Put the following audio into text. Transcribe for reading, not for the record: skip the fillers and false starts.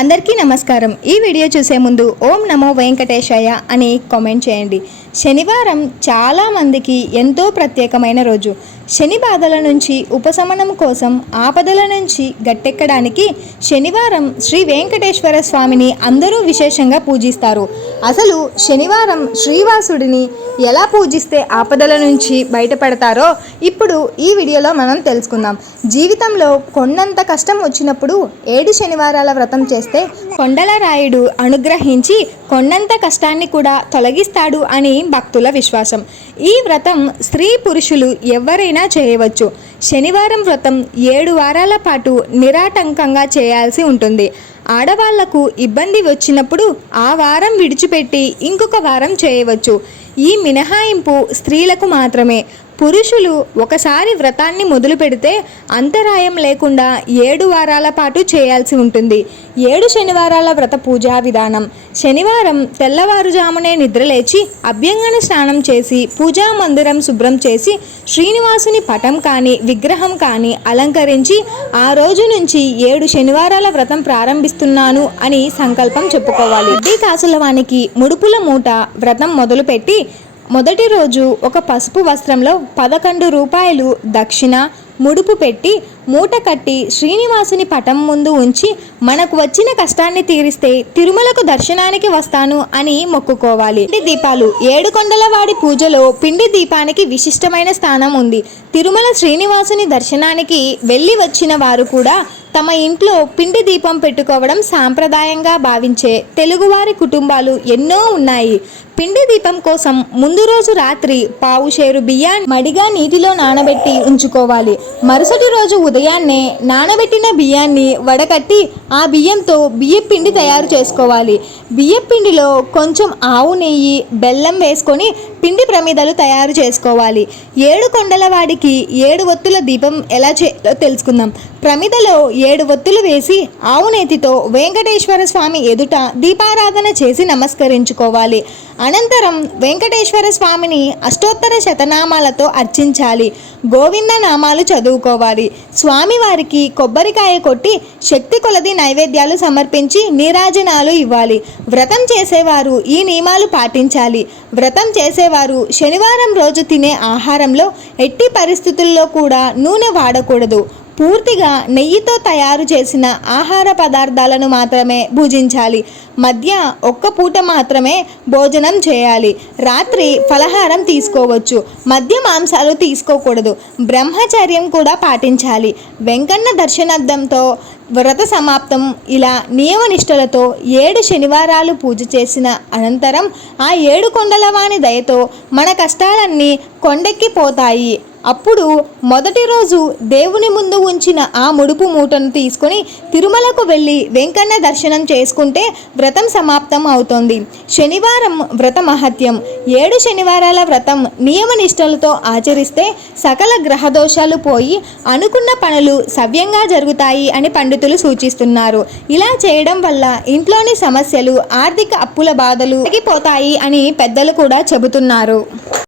అందరికీ నమస్కారం। ఈ వీడియో చూసే ముందు ఓం నమో వెంకటేశాయ అని కామెంట్ చేయండి। శనివారం చాలా మందికి ఎంతో ప్రత్యేకమైన రోజు। శని బాధల నుంచి ఉపశమనం కోసం ఆపదల నుంచి గట్టెక్కడానికి శనివారం శ్రీ వెంకటేశ్వర స్వామిని అందరూ విశేషంగా పూజిస్తారు। అసలు శనివారం శ్రీవాసుడిని ఎలా పూజిస్తే ఆపదల నుంచి బయటపడతారో ఇప్పుడు ఈ వీడియోలో మనం తెలుసుకుందాం। జీవితంలో కొండంత కష్టం వచ్చినప్పుడు 7 శనివారాల వ్రతం చేస్తే కొండల రాయుడు అనుగ్రహించి కొండంత కష్టాన్ని కూడా తొలగిస్తాడు అని భక్తుల విశ్వాసం। ఈ వ్రతం స్త్రీ పురుషులు ఎవరైనా చేయవచ్చు। శనివారం వ్రతం 7 వారాల పాటు నిరాటంకంగా చేయాల్సి ఉంటుంది। ఆడవాళ్లకు ఇబ్బంది వచ్చినప్పుడు ఆ వారం విడిచిపెట్టి ఇంకొక వారం చేయవచ్చు। ఈ మినహాయింపు స్త్రీలకు మాత్రమే। పురుషులు ఒకసారి వ్రతాన్ని మొదలు పెడితే అంతరాయం లేకుండా 7 వారాల పాటు చేయాల్సి ఉంటుంది। 7 శనివారాల వ్రత పూజా విధానం। శనివారం తెల్లవారుజామునే నిద్రలేచి అభ్యంగన స్నానం చేసి పూజా మందిరం శుభ్రం చేసి శ్రీనివాసుని పటం కానీ విగ్రహం కానీ అలంకరించి ఆ రోజు నుంచి 7 శనివారాల వ్రతం ప్రారంభిస్తున్నాను అని సంకల్పం చెప్పుకోవాలి। వడ్డీ కాసుల వానికి ముడుపుల మూట వ్రతం మొదలుపెట్టి మొదటి రోజు ఒక పసుపు వస్త్రంలో 11 రూపాయలు దక్షిణ ముడుపు పెట్టి మూట కట్టి శ్రీనివాసుని పటం ముందు ఉంచి మనకు వచ్చిన కష్టాన్ని తీరిస్తే తిరుమలకు దర్శనానికి వస్తాను అని మొక్కుకోవాలి। పిండి దీపాలు 7 కొండలవాడి పూజలో పిండి దీపానికి విశిష్టమైన స్థానం ఉంది। తిరుమల శ్రీనివాసుని దర్శనానికి వెళ్ళి వచ్చిన వారు కూడా తమ ఇంట్లో పిండి దీపం పెట్టుకోవడం సాంప్రదాయంగా భావించే తెలుగువారి కుటుంబాలు ఎన్నో ఉన్నాయి। పిండి దీపం కోసం ముందు రోజు రాత్రి పావుషేరు బియ్యాన్ని మడిగా నీటిలో నానబెట్టి ఉంచుకోవాలి। మరుసటి రోజు ఉదయాన్నే నానబెట్టిన బియ్యాన్ని వడకట్టి ఆ బియ్యంతో బియ్యం పిండి తయారు చేసుకోవాలి। బియ్యం పిండిలో కొంచెం ఆవు నెయ్యి బెల్లం వేసుకొని పిండి ప్రమిదలు తయారు చేసుకోవాలి। 7 కొండల వాడికి 7 ఒత్తుల దీపం ఎలా చేయాలో తెలుసుకుందాం। ప్రమిదలో 7 ఒత్తులు వేసి ఆవు నేతితో వెంకటేశ్వర స్వామి ఎదుట దీపారాధన చేసి నమస్కరించుకోవాలి। అనంతరం వెంకటేశ్వర స్వామిని అష్టోత్తర శతనామాలతో అర్చించాలి। గోవింద నామాలు చదువుకోవాలి। స్వామివారికి కొబ్బరికాయ కొట్టి శక్తి కొలది నైవేద్యాలు సమర్పించి నీరాజనాలు ఇవ్వాలి। వ్రతం చేసేవారు ఈ నియమాలు పాటించాలి। వ్రతం చేసేవారు శనివారం రోజు తినే ఆహారంలో ఎట్టి పరిస్థితుల్లో కూడా నూనె వాడకూడదు। పూర్తిగా నెయ్యితో తయారు చేసిన ఆహార పదార్థాలను మాత్రమే భుజించాలి। మధ్య ఒక్క పూట మాత్రమే భోజనం చేయాలి। రాత్రి ఫలహారం తీసుకోవచ్చు, మద్య మాంసాలు తీసుకోకూడదు। బ్రహ్మచర్యం కూడా పాటించాలి। వెంకన్న దర్శనార్థంతో వ్రత సమాప్తం। ఇలా నియమనిష్టలతో 7 శనివారాలు పూజ చేసిన అనంతరం ఆ 7 కొండలవాని దయతో మన కష్టాలన్నీ కొండెక్కిపోతాయి। అప్పుడు మొదటి రోజు దేవుని ముందు ఉంచిన ఆ ముడుపు మూటను తీసుకొని తిరుమలకు వెళ్ళి వెంకన్న దర్శనం చేసుకుంటే వ్రతం సమాప్తం అవుతుంది। శనివారం వ్రత మహత్యం। 7 శనివారాల వ్రతం నియమనిష్టలతో ఆచరిస్తే సకల గ్రహదోషాలు పోయి అనుకున్న పనులు సవ్యంగా జరుగుతాయి అని పండితులు సూచిస్తున్నారు। ఇలా చేయడం వల్ల ఇంట్లోని సమస్యలు ఆర్థిక అప్పుల బాధలు తగ్గిపోతాయి అని పెద్దలు కూడా చెబుతున్నారు।